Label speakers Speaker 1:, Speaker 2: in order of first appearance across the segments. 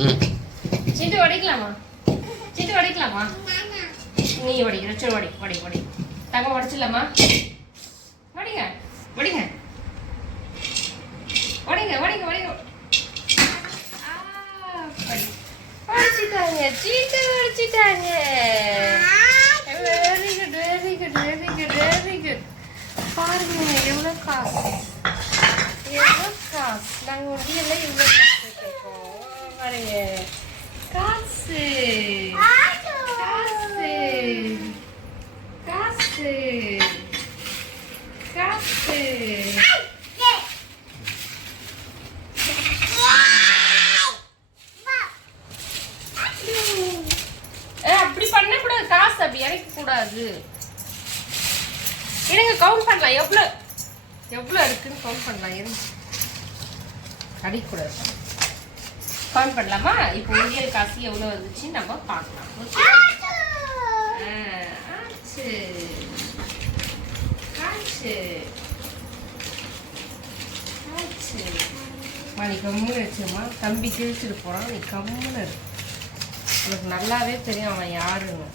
Speaker 1: சிட்டு உடைக்கலாமா சிட்டு உடைக்கலாமா நீ உடைக்கிற சரி உடை உடை உடை தங்க உடைச்சிடலாமா உடைங்க உடைங்க உடைங்க உடைங்க உடைங்க ஆ, உடை. உடைச்சிட்டாங்க சீட்டு உடைச்சிட்டாங்க very good very good very good very good பாருங்க எவ்வளோ காசு. எவ்வளோ காசு. நாங்கள் முடியல இவ்வளோ காசு வச்சிருக்கோம் பாருங்க காசு காசு காசு காசு ஏ, அப்படி பண்ணக்கூடாது. காசு அப்படி இறக்க கூடாது இருங்க கவுண்ட் பண்ணலாம். எவ்வளோ எவ்வளோ இருக்குன்னு கவுண்ட் பண்ணலாம். இருங்க. அடிக்கூடாது கவுண்ட் பண்ணலாமா? இப்போ உண்டியல் காசு எவ்வளோ வந்துச்சு நம்ம பார்க்கலாம். ஓகே? ஆ, ஆச்சு. நீ கம்முன்னு வச்சுமா? தம்பி கிழிச்சிட்டு போகிறான் நீ கம்முன்னு இரு. உனக்கு நல்லாவே தெரியும் அவன் யாருன்னு.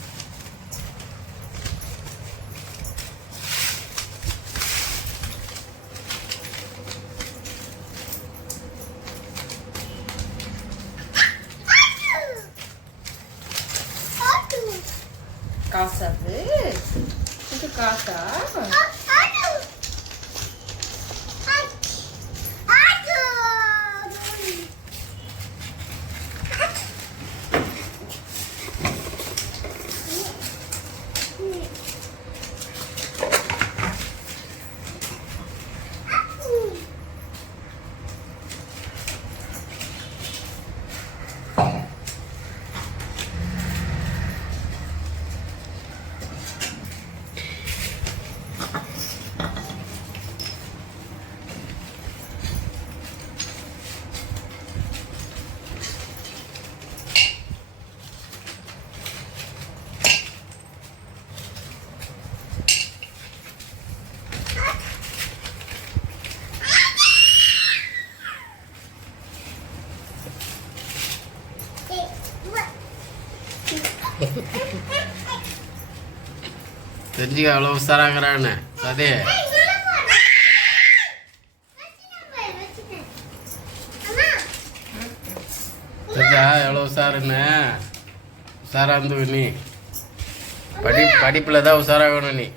Speaker 1: காசு அது. இது காசா?
Speaker 2: தெரிஞ்சுக்க அவ்வளோ உஷாராங்கிறான்னு சதே. தெரிஞ்சா எவ்வளோ உஷாருன்னு. உஷாராக இருந்து நீ. படி படிப்பில் தான் உஷாராகணும் நீ.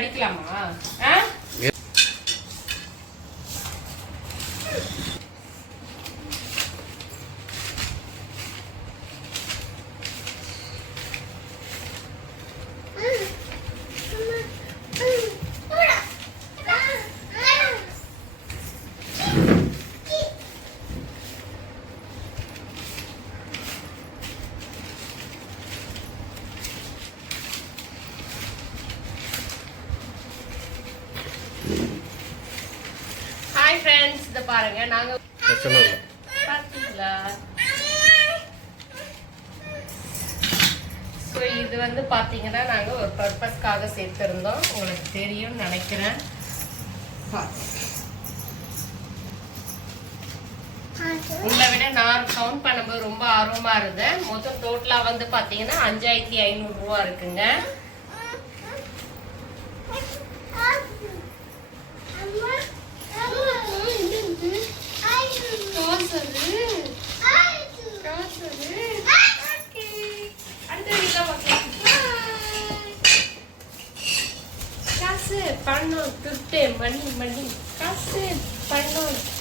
Speaker 1: அடிக்கலாமா? ஹாய் ஃப்ரெண்ட்ஸ் இதை பாருங்க. நாங்க பார்த்தீங்களா ஸோ இது வந்து பார்த்தீங்கன்னா நாங்கள் ஒரு பர்பஸ்க்காக சேர்த்துருந்தோம். உங்களுக்கு தெரியும்னு நினைக்கிறேன். உங்களை விட நான் கவுண்ட் பண்ணும்போது ரொம்ப ஆர்வமா இருந்தேன். மொத்தம் டோட்டலா வந்து பாத்தீங்கன்னா அஞ்சாயிரத்தி ஐநூறு ரூபா இருக்குங்க
Speaker 3: அம்மா
Speaker 1: காசு அது, காசு அது. Okay. அடுத்த வீடியோல பார்க்கலாம். Bye. காசு காசு பணம் துட்டு மணி மணி. காசு பணம்.